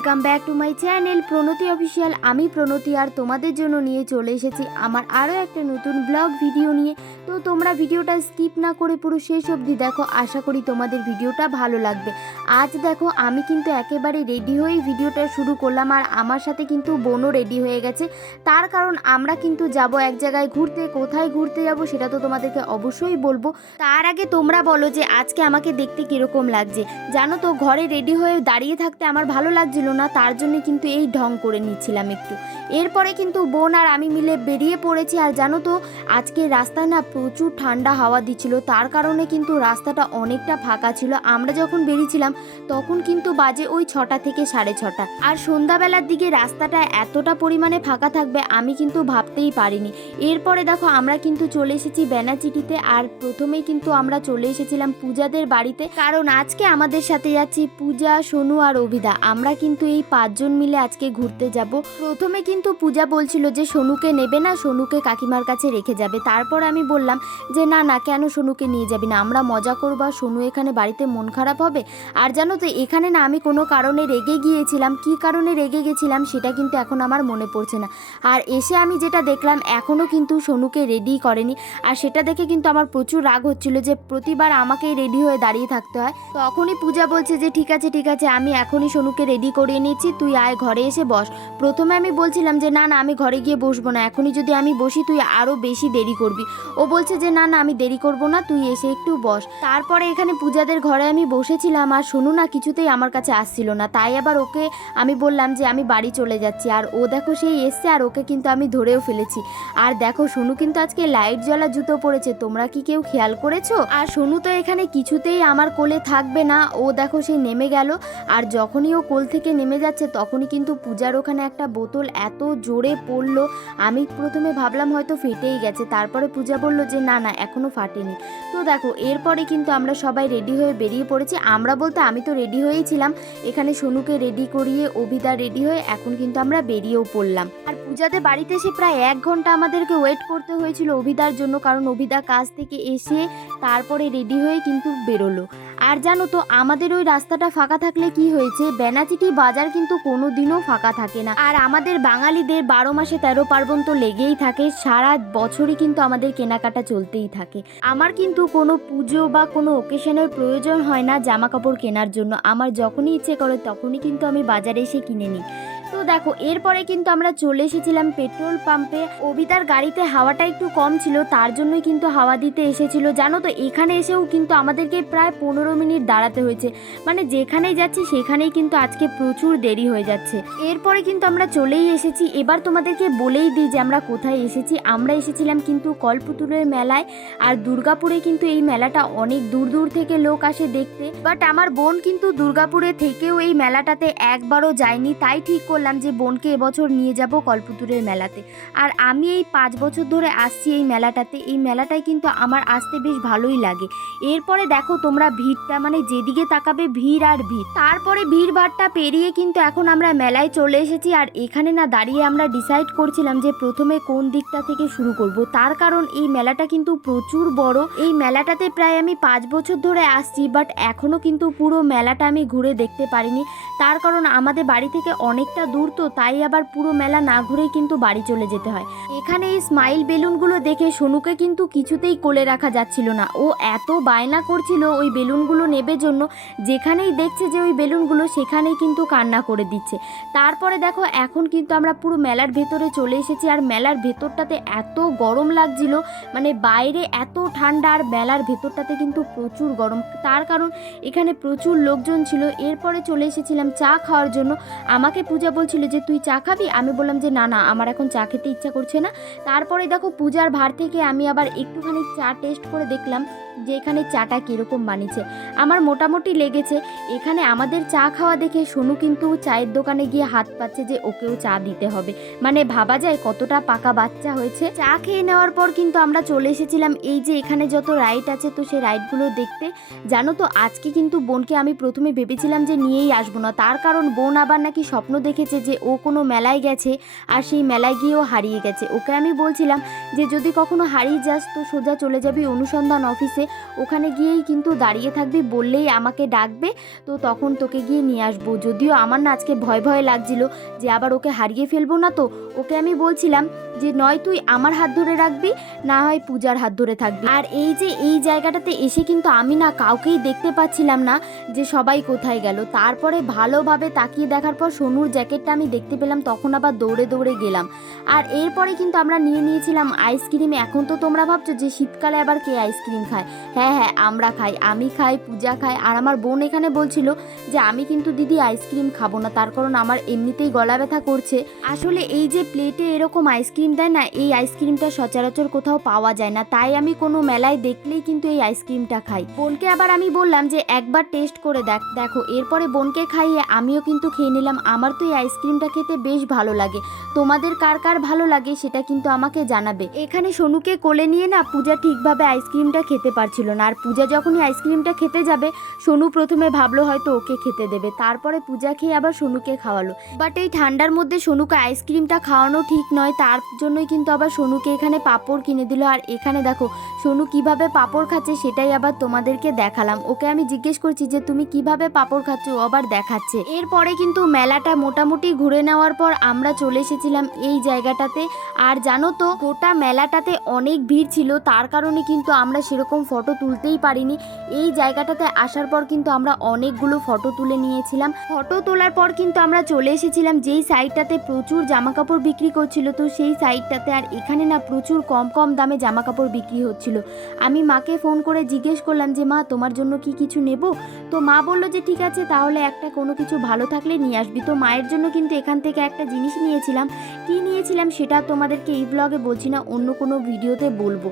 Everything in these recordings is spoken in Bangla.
Welcome back to my channel Pranati official. আমি প্রণতি আর তোমাদের জন্য নিয়ে চলে এসেছি আমার আরও একটা নতুন ব্লগ ভিডিও নিয়ে। তো তোমরা ভিডিওটা স্কিপ না করে পুরো শেষ অবধি দেখো, আশা করি তোমাদের ভিডিওটা ভালো লাগবে। আজ দেখো আমি কিন্তু একেবারে রেডি হয়েই ভিডিওটা শুরু করলাম, আর আমার সাথে কিন্তু বোনও রেডি হয়ে গেছে। তার কারণ আমরা কিন্তু যাব এক জায়গায় ঘুরতে। কোথায় ঘুরতে যাব সেটা তো তোমাদেরকে অবশ্যই বলবো। তার আগে তোমরা বলো যে আজকে আমাকে দেখতে কীরকম লাগছে। জানো তো, ঘরে রেডি হয়ে দাঁড়িয়ে থাকতে আমার ভালো লাগছিল না, তার জন্য কিন্তু এই ঢং করে নিচ্ছিলাম একটু। এরপরে কিন্তু বোন আর আমি মিলে বেরিয়ে পড়েছি। আর জানো তো, আজকে রাস্তায় না প্রচুর ঠান্ডা হাওয়া দিচ্ছিল, তার কারণে কিন্তু রাস্তাটা অনেকটা ফাঁকা ছিল। আমরা যখন বেরিয়েছিলাম তখন কিন্তু বাজে ওই 6টা থেকে 6:30। আর সন্ধ্যাবেলার দিকে রাস্তাটা এতটা পরিমাণে ফাঁকা থাকবে আমি কিন্তু ভাবতেই পারিনি। এরপরে দেখো আমরা কিন্তু চলে এসেছি বেনাচিটিতে। আর প্রথমেই কিন্তু আমরা চলে এসেছিলাম পূজাদের বাড়িতে, কারণ আজকে আমাদের সাথে যাচ্ছি পূজা, সোনু আর অভিদা। আমরা কিন্তু এই 5 জন মিলে আজকে ঘুরতে যাব। প্রথমে কিন্তু পূজা বলছিল যে সোনুকে নেবে না, সোনুকে কাকিমার কাছে রেখে যাবে। তারপর আমি বললাম যে না না, কেন সোনুকে নিয়ে যাবি না, আমরা মজা করবো, সোনু এখানে বাড়িতে মন খারাপ হবে। আর জানো তো, এখানে না আমি কোনো কারণে রেগে গিয়েছিলাম। কি কারণে রেগে গেছিলাম সেটা কিন্তু এখন আমার মনে পড়ছে না। আর এসে আমি যেটা দেখলাম এখনও কিন্তু সোনুকে রেডি করেনি। আর সেটা দেখে কিন্তু আমার প্রচুর রাগ হচ্ছিল যে প্রতিবার আমাকেই রেডি হয়ে দাঁড়িয়ে থাকতে হয়। তখনই পূজা বলছে যে ঠিক আছে ঠিক আছে, আমি এখনই সোনুকে রেডি করিয়ে নিচ্ছি, তুই আয় ঘরে এসে বস। প্রথমে আমি বলছিলাম যে না না, আমি ঘরে গিয়ে বসবো না, এখনই যদি আমি বসি তুই আরও বেশি দেরি করবি। ও বলছে যে না না, আমি দেরি করব না, তুই এসে একটু বস। তারপরে এখানে পূজাদের ঘরে আমি বসেছিলাম, আর সোনু না কিছুতেই আমার কাছে আসছিল না। তাই আবার ওকে আমি বললাম যে আমি বাড়ি চলে যাচ্ছি। আর ও দেখো সেই এসছে, আর ওকে কিন্তু আমি ধরেও ফেলেছি। আর দেখো সোনু কিন্তু আজকে লাইট জ্বলা জুতো পরেছে, তোমরা কি কেউ খেয়াল করেছো? আর সোনু তো এখানে কিছুতেই আমার কোলে থাকবে না, ও দেখো সেই নেমে গেল। আর যখনই ও কোল থেকে নেমে যাচ্ছে তখনই কিন্তু পূজার ওখানে একটা বোতল এত জোরে পড়লো, আমি প্রথমে ভাবলাম হয়তো ফেটেই গেছে। তারপরে পূজা বলল যে না না, এখনো ফাটেনি। তো দেখো এরপরে কিন্তু আমরা সবাই রেডি হয়ে বেরিয়ে পড়েছি। আমরা বলতে আমি তো রেডি হয়েই ছিলাম, এখানে সোনুকে রেডি করিয়ে অভিদা রেডি হয়ে এখন কিন্তু আমরা বেরিয়েও পড়লাম। আর পূজাদের বাড়িতে এসে প্রায় 1 ঘন্টা আমাদেরকে ওয়েট করতে হয়েছিল অভিদার জন্য, কারণ অভিদা কাজ থেকে এসে তারপরে রেডি হয়ে কিন্তু বেরোলো। আর জানো তো, আমাদের ওই রাস্তাটা ফাঁকা থাকলে কি হয়েছে, বেনাচিটি বাজার কিন্তু কোনো দিনও ফাঁকা থাকে না। আর আমাদের বাঙালিদের 12 মাসে 13 পার্বণ তো লেগেই থাকে, সারা বছরই কিন্তু আমাদের কেনাকাটা চলতেই থাকে। আমার কিন্তু কোনো পুজো বা কোনো ওকেশনের প্রয়োজন হয় না জামা কাপড় কেনার জন্য, আমার যখনই ইচ্ছে করে তখনই কিন্তু আমি বাজারে এসে কিনে নিই। তো দেখো এরপরে কিন্তু আমরা চলে এসেছিলাম পেট্রোল পাম্পে। অভিদার গাড়িতে হাওয়াটা একটু কম ছিল, তার জন্যই কিন্তু হাওয়া দিতে এসেছিল। জানো তো, এখানে এসেও কিন্তু আমাদেরকে প্রায় 15 মিনিট দাঁড়াতে হয়েছে। মানে যেখানেই যাচ্ছি সেখানেই কিন্তু আজকে প্রচুর দেরি হয়ে যাচ্ছে। এরপরে কিন্তু আমরা চলেই এসেছি। এবার তোমাদেরকে বলেই দিই যে আমরা কোথায় এসেছি। আমরা এসেছিলাম কিন্তু কল্পতরুর মেলায়। আর দুর্গাপুরে কিন্তু এই মেলাটা অনেক দূর দূর থেকে লোক আসে দেখতে, বাট আমার বোন কিন্তু দুর্গাপুরে থেকেও এই মেলাটাতে একবারও যায়নি। তাই ঠিক করলাম যে বোনকে এবছর নিয়ে যাব কল্পতরুর মেলাতে। আর আমি এই 5 বছর ধরে আসছি এই মেলাটাতে, এই মেলাটায় কিন্তু আমার আসতে বেশ ভালোই লাগে। এরপরে দেখো তোমরা ভিড়টা, মানে যেদিকে তাকাবে ভিড় আর ভিড়। তারপরে ভিড় ভাড়টা পেরিয়ে কিন্তু এখন আমরা মেলায় চলে এসেছি। আর এখানে না দাঁড়িয়ে আমরা ডিসাইড করছিলাম যে প্রথমে কোন দিকটা থেকে শুরু করব, তার কারণ এই মেলাটা কিন্তু প্রচুর বড়। এই মেলাটাতে প্রায় আমি 5 বছর ধরে আসছি, বাট এখনও কিন্তু পুরো মেলাটা আমি ঘুরে দেখতে পারিনি। তার কারণ আমাদের বাড়ি থেকে অনেকটা দূর, তো তাই আবার পুরো মেলা না ঘুরেই কিন্তু বাড়ি চলে যেতে হয়। এখানে এই স্মাইল বেলুনগুলো দেখে সোনুকে কিন্তু কিছুতেই কোলে রাখা যাচ্ছিল না, ও এত বায়না করছিল ওই বেলুনগুলো নেবে জন্য। যেখানেই দেখছে যে ওই বেলুনগুলো, সেখানেই কিন্তু কান্না করে দিচ্ছে। তারপরে দেখো এখন কিন্তু আমরা পুরো মেলার ভেতরে চলে এসেছি। আর মেলার ভেতরটাতে এত গরম লাগছিল, মানে বাইরে এত ঠান্ডা আর মেলার ভেতরটাতে কিন্তু প্রচুর গরম, তার কারণ এখানে প্রচুর লোকজন ছিল। এরপরে চলে এসেছিলাম চা খাওয়ার জন্য। আমাকে পূজা বলছিল যে তুই চা খাবি, আমি বললাম যে না না, আমার এখন চা খেতে ইচ্ছা করছে না। তারপরে দেখো পূজার ভার থেকে আমি আবার একটুখানি চা টেস্ট করে দেখলাম যে এখানে চাটা কীরকম বানিয়েছে। আমার মোটামুটি লেগেছে। এখানে আমাদের চা খাওয়া দেখে সোনু কিন্তু চায়ের দোকানে গিয়ে হাত পাচ্ছে যে ওকেও চা দিতে হবে। মানে ভাবা যায় কতটা পাকা বাচ্চা হয়েছে। চা খেয়ে নেওয়ার পর কিন্তু আমরা চলে এসেছিলাম এই যে এখানে যত রাইড আছে, তো সেই রাইডগুলো দেখতে। জানো তো, আজকে কিন্তু বোনকে আমি প্রথমে ভেবেছিলাম যে নিয়েই আসবো না, তার কারণ বোন আবার নাকি স্বপ্ন দেখেছে বলেছে যে ও কোনো মেলায় গেছে আর সেই মেলায় গিয়েও হারিয়ে গেছে। ওকে আমি বলছিলাম যে যদি কখনো হারিয়ে যাস তো সোজা চলে যাবি অনুসন্ধান অফিসে, ওখানে গিয়েই কিন্তু দাঁড়িয়ে থাকবি, বললেই আমাকে ডাকবে, তো তখন তোকে গিয়ে নিয়ে আসবো। যদিও আমার না আজকে ভয় ভয় লাগছিল যে আবার ওকে হারিয়ে ফেলবো না, তো ওকে আমি বলছিলাম যে নয় তুই আমার হাত ধরে রাখবি, না হয় পূজার হাত ধরে থাকবি। আর এই যে এই জায়গাটাতে এসে কিন্তু আমি না কাউকেই দেখতে পাচ্ছিলাম না যে সবাই কোথায় গেল। তারপরে ভালোভাবে তাকিয়ে দেখার পর সোনুর জ্যাকেটটা আমি দেখতে পেলাম, তখন আবার দৌড়ে দৌড়ে গেলাম। আর এরপরে কিন্তু আমরা নিয়ে নিয়েছিলাম আইসক্রিম। এখন তো তোমরা ভাবছো যে শীতকালে আবার কে আইসক্রিম খায়। হ্যাঁ হ্যাঁ আমরা খাই, আমি খাই, পূজা খায়, আর আমার বোন এখানে বলছিল যে আমি কিন্তু দিদি আইসক্রিম খাবো না, তার কারণ আমার এমনিতেই গলা ব্যথা করছে। আসলে এই যে প্লেটে এরকম আইসক্রিম দেয় না, এই আইসক্রিমটা সচরাচর কোথাও পাওয়া যায় না, তাই আমি কোনো মেলায় দেখলেই কিন্তু এই আইসক্রিমটা খাই। বোনকে আবার আমি বললাম যে একবার টেস্ট করে দেখো। এরপরে বোনকে খাইয়ে আমিও কিন্তু খেয়ে নিলাম। আমার তো এই আইসক্রিমটা খেতে বেশ ভালো লাগে, তোমাদের কার কার ভালো লাগে সেটা কিন্তু আমাকে জানাবে। এখানে সোনুকে কোলে নিয়ে না পূজা ঠিকভাবে আইসক্রিমটা খেতে পারছিল না, আর পূজা যখনই আইসক্রিমটা খেতে যাবে সোনু প্রথমে ভাবলো হয়তো ওকে খেতে দেবে, তারপরে পূজা খেয়ে আবার সোনুকে খাওয়ালো। বাট এই ঠান্ডার মধ্যে সোনুকে আইসক্রিমটা খাওয়ানো ঠিক নয়, তার জন্যই কিন্তু আবার সোনুকে এখানে পাঁপড় কিনে দিল। আর এখানে দেখো সোনু কিভাবে পাঁপড় খাচ্ছে সেটাই আবার তোমাদেরকে দেখালাম। ওকে আমি জিজ্ঞেস করছি যে তুমি কিভাবে পাঁপড় খাচ্ছ, ও আবার দেখাচ্ছে। এরপরে কিন্তু মেলাটা মোটামুটি ঘুরে নেওয়ার পর আমরা চলে এসেছিলাম এই জায়গাটাতে। আর জানো তো গোটা মেলাটাতে অনেক ভিড় ছিল, তার কারণে কিন্তু আমরা সেরকম ফটো তুলতেই পারিনি। এই জায়গাটাতে আসার পর কিন্তু আমরা অনেকগুলো ফটো তুলে নিয়েছিলাম। ফটো তোলার পর কিন্তু আমরা চলে এসেছিলাম যেই সাইডটাতে প্রচুর জামা কাপড় বিক্রি করছিল, তো সেই সাইডটাতে। আর এখানে না প্রচুর কম কম দামে জামা কাপড় বিক্রি হচ্ছিল। আমি মাকে ফোন করে জিজ্ঞেস করলাম যে মা তোমার জন্য কি কিছু নেব, তো মা বললো যে ঠিক আছে তাহলে একটা কোনো কিছু ভালো থাকলে নিয়ে আসবি। তো মায়ের জন্য কিন্তু এখান থেকে একটা জিনিস নিয়েছিলাম, কি নিয়েছিলাম সেটা তোমাদেরকে এই ব্লগে বলছি না, অন্য কোনো ভিডিওতে বলবো।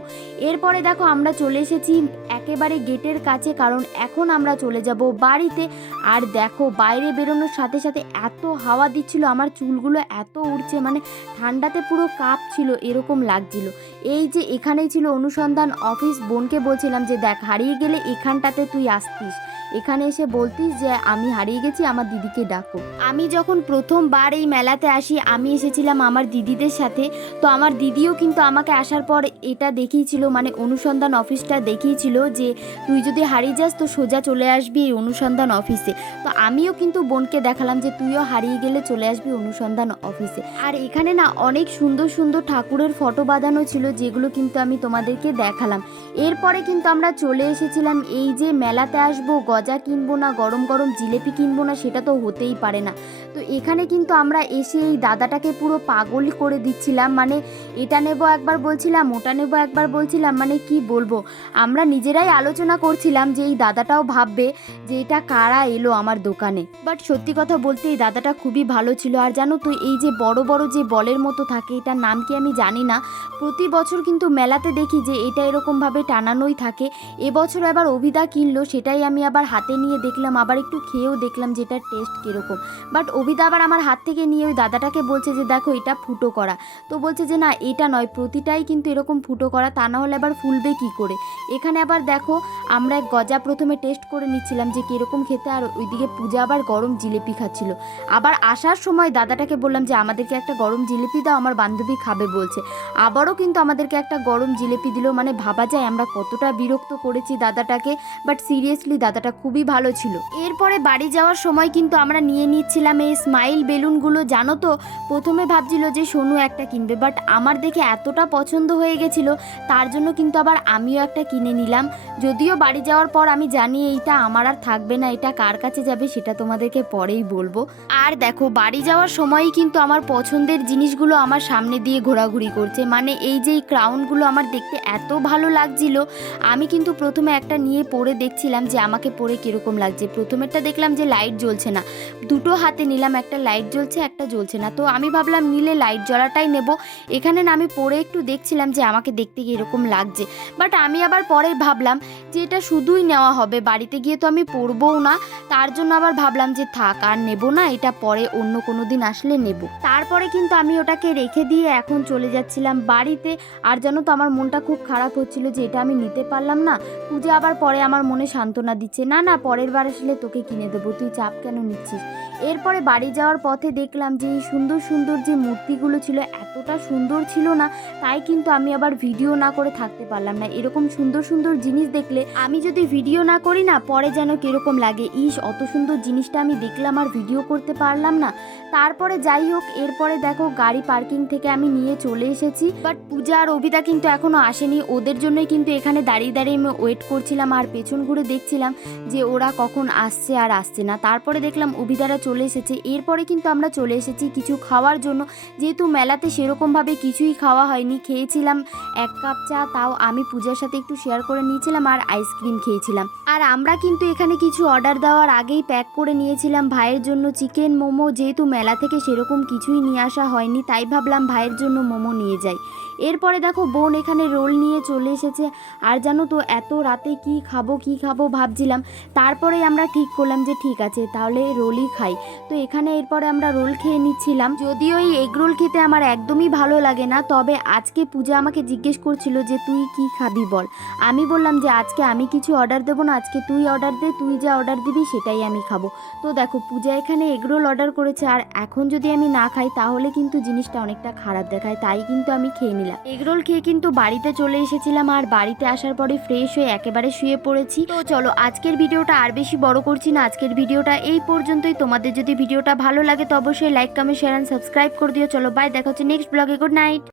এরপরে দেখো আমরা চলে এসেছি একেবারে গেটের কাছে, কারণ এখন আমরা চলে যাব বাড়িতে। আর দেখো বাইরে বেরোনোর সাথে সাথে এত হাওয়া দিচ্ছিল, আমার চুলগুলো এত উড়ছে, মানে ঠান্ডাতে পুরো কাঁপছিল এরকম লাগছিল। এই যে এখানেই ছিল অনুসন্ধান অফিস। বোনকে বলছিলাম যে দেখ হারিয়ে গেলে এখানটাতে তুই আসতিস, এখানে এসে বলতিস যে আমি হারিয়ে গেছি, আমার দিদিকে ডাকো। আমি যখন প্রথমবার এই মেলাতে আসি আমি এসেছিলাম আমার দিদিদের সাথে, তো আমার দিদিও কিন্তু আমাকে আসার পর এটা দেখিয়েছিল, মানে অনুসন্ধান অফিসটা দেখিয়েছিল যে তুই যদি হারিয়ে যাস তো সোজা চলে আসবি এই অনুসন্ধান অফিসে। তো আমিও কিন্তু বোনকে দেখালাম যে তুইও হারিয়ে গেলে চলে আসবি অনুসন্ধান অফিসে। আর এখানে না অনেক সুন্দর সুন্দর ঠাকুরের ফটো বাঁধানো ছিল, যেগুলো কিন্তু আমি তোমাদেরকে দেখালাম। এরপরে কিন্তু আমরা চলে এসেছিলাম এই যে মেলাতে আসবো, গজা কিনবো না, গরম গরম জিলেপি কিনবো না, সেটা তো হতেই পারে না। তো এখানে কিন্তু আমরা এসে এই দাদাটাকে পুরো পাগল করে দিচ্ছিলাম, মানে এটা নেব একবার বলছিলাম, ওটা নেব একবার বলছিলাম, মানে কি বলবো, আমরা নিজেরাই আলোচনা করছিলাম যে এই দাদাটাও ভাববে যে এটা কারা এলো আমার দোকানে। বাট সত্যি কথা বলতে এই দাদাটা খুবই ভালো ছিল। আর জানো তো এই যে বড় বড় যে বলের মতো থাকে, এটার নাম কি আমি জানি না, প্রতি বছর কিন্তু মেলাতে দেখি যে এটা এরকমভাবে টানানোই থাকে। এবছর আবার অভিদা কিনলো, সেটাই আমি আবার হাতে নিয়ে দেখলাম, আবার একটু খেয়েও দেখলাম যে এটার টেস্ট কীরকম। বাট অভিদা আবার আমার হাত থেকে নিয়ে ওই দাদাটাকে বলছে যে দেখো এটা ফুটো করা, তো বলছে যে না এটা নয়, প্রতিটাই কিন্তু এরকম ফুটো করা, তা না হলে আবার ফুলবে কি করে। এখানে আবার দেখো আমরা এক গজা প্রথমে টেস্ট করে নিচ্ছিলাম যে কীরকম খেতে, আর ওইদিকে পূজা আবার গরম জিলিপি খাচ্ছিল। আবার আসার সময় দাদাটাকে বললাম যে আমাদেরকে একটা গরম জিলিপি দাও, আমার বান্ধবী খাবে বলছে। আবারও কিন্তু আমাদেরকে একটা গরম জিলিপি দিল, মানে ভাবা যায় আমরা কতটা বিরক্ত করেছি দাদাটাকে। বাট সিরিয়াসলি দাদাটা খুবই ভালো ছিল। এরপরে বাড়ি যাওয়ার সময় কিন্তু আমরা নিয়ে নিচ্ছিলাম এই স্মাইল বেলুনগুলো। জানো তো প্রথমে ভাবছিল যে সোনু একটা কিনবে, বাট আমার দেখে এতটা পছন্দ হয়ে গেছিলো, তার জন্য কিন্তু আবার আমিও একটা কিনে নিলাম। যদিও বাড়ি যাওয়ার পর আমি জানি এইটা আমার আর থাকবে না, এটা কার কাছে যাবে সেটা তোমাদেরকে পরেই বলবো। আর দেখো বাড়ি যাওয়ার সময়ই কিন্তু আমার পছন্দের জিনিসগুলো আমার সামনে দিয়ে ঘোরাঘুরি করছে, মানে এই যে এই ক্রাউনগুলো আমার দেখতে এত ভালো লাগছিল। আমি কিন্তু প্রথমে একটা নিয়ে পরে দেখছিলাম যে আমাকে পরে কীরকম লাগছে। প্রথমেরটা দেখলাম যে লাইট জ্বলছে না, দুটো হাতে নিলাম, একটা লাইট জ্বলছে একটা জ্বলছে না, তো আমি ভাবলাম নিলে লাইট জ্বলাটাই নেব। এখানে না আমি পরে একটু দেখছিলাম যে আমাকে দেখতে কীরকম লাগছে, বাট আমি আবার পরে ভাবলাম যে এটা শুধুই নেওয়া হবে, বাড়িতে গিয়ে তো আমি পরবও না, তার জন্য আবার ভাবলাম যে থাক আর নেব না, এটা পরে অন্য কোনো দিন আসলে নেব। তারপরে কিন্তু আমি ওটাকে রেখে দিয়ে এখন চলে যাচ্ছিলাম বাড়িতে। আর জানো তো আমার মনটা খুব খারাপ হচ্ছিল যে এটা আমি নিতে পারলাম না। পূজা আবার পরে আমার মনে সান্ত্বনা দিচ্ছে, না না পরের বার আসলে তোকে কিনে দেবো, তুই চাপ কেন নিচ্ছিস। এরপরে বাড়ি যাওয়ার পথে দেখলাম যে এই সুন্দর সুন্দর যে মূর্তিগুলো ছিল এতটা সুন্দর ছিল না, তাই কিন্তু আমি আবার ভিডিও না করে থাকতে পারলাম না। এরকম সুন্দর সুন্দর জিনিস দেখলে আমি যদি ভিডিও না করি না, পরে যেন কীরকম লাগে, ইস অত সুন্দর জিনিসটা আমি দেখলাম আর ভিডিও করতে পারলাম না। তারপরে যাই হোক, এরপরে দেখো গাড়ি পার্কিং থেকে আমি নিয়ে চলে এসেছি। বাট পূজা আর অভিদা কিন্তু এখনও আসেনি, ওদের জন্যই কিন্তু এখানে দাঁড়িয়ে দাঁড়িয়ে আমি ওয়েট করছিলাম আর পেছন ঘুরে দেখছিলাম যে ওরা কখন আসছে আর আসছে না। তারপরে দেখলাম অভিদারা চলে এসেছে। এরপরে কিন্তু আমরা চলে এসেছি কিছু খাওয়ার জন্য, যেহেতু মেলাতে সেরকমভাবে কিছুই খাওয়া হয়নি। খেয়েছিলাম 1 কাপ চা, তাও আমি পূজার সাথে একটু শেয়ার করে নিয়েছিলাম, আর আইসক্রিম খেয়েছিলাম। আর আমরা কিন্তু এখানে কিছু অর্ডার দেওয়ার আগেই প্যাক করে নিয়েছিলাম ভাইয়ের জন্য চিকেন মোমো, যেহেতু মেলা থেকে সেরকম কিছুই নিয়ে আসা হয়নি, তাই ভাবলাম ভাইয়ের জন্য মোমো নিয়ে যাই। এরপরে দেখো বোন এখানে রোল নিয়ে চলে এসেছে। আর জানো তো এত রাতে কি খাবো ভাবছিলাম, তারপরে আমরা ঠিক করলাম যে ঠিক আছে তাহলে রোলই খাই। তো এখানে এরপরে আমরা রোল খেয়ে নিচ্ছিলাম। যদিও এই এগ রোল খেতে আমার একদমই ভালো লাগে না, তবে আজকে পূজা আমাকে জিজ্ঞেস করছিল যে তুই কি খাবি বল। আমি বললাম যে আজকে আমি কিছু অর্ডার দেবো না, আজকে তুই অর্ডার দে, তুই যা অর্ডার দিবি সেটাই আমি খাবো। তো দেখো পূজা এখানে এগ রোল অর্ডার করেছে, আর এখন যদি আমি না খাই তাহলে কিন্তু জিনিসটা অনেকটা খারাপ দেখায়, তাই কিন্তু আমি খেয়ে নিলাম। এগরোল খেয়ে কিন্তু বাড়িতে চলে এসেছিলাম, আর বাড়িতে আসার পরে ফ্রেশ হয়ে একেবারে শুয়ে পড়েছি। তো চলো আজকের ভিডিওটা আর বেশি বড় করছি না, আজকের ভিডিওটা এই পর্যন্তই। তোমাদের যদি ভিডিওটা ভালো লাগে তো অবশ্যই like comment share and subscribe করে দিও। চলো বাই, দেখা হচ্ছে নেক্সট ব্লগে। Good night.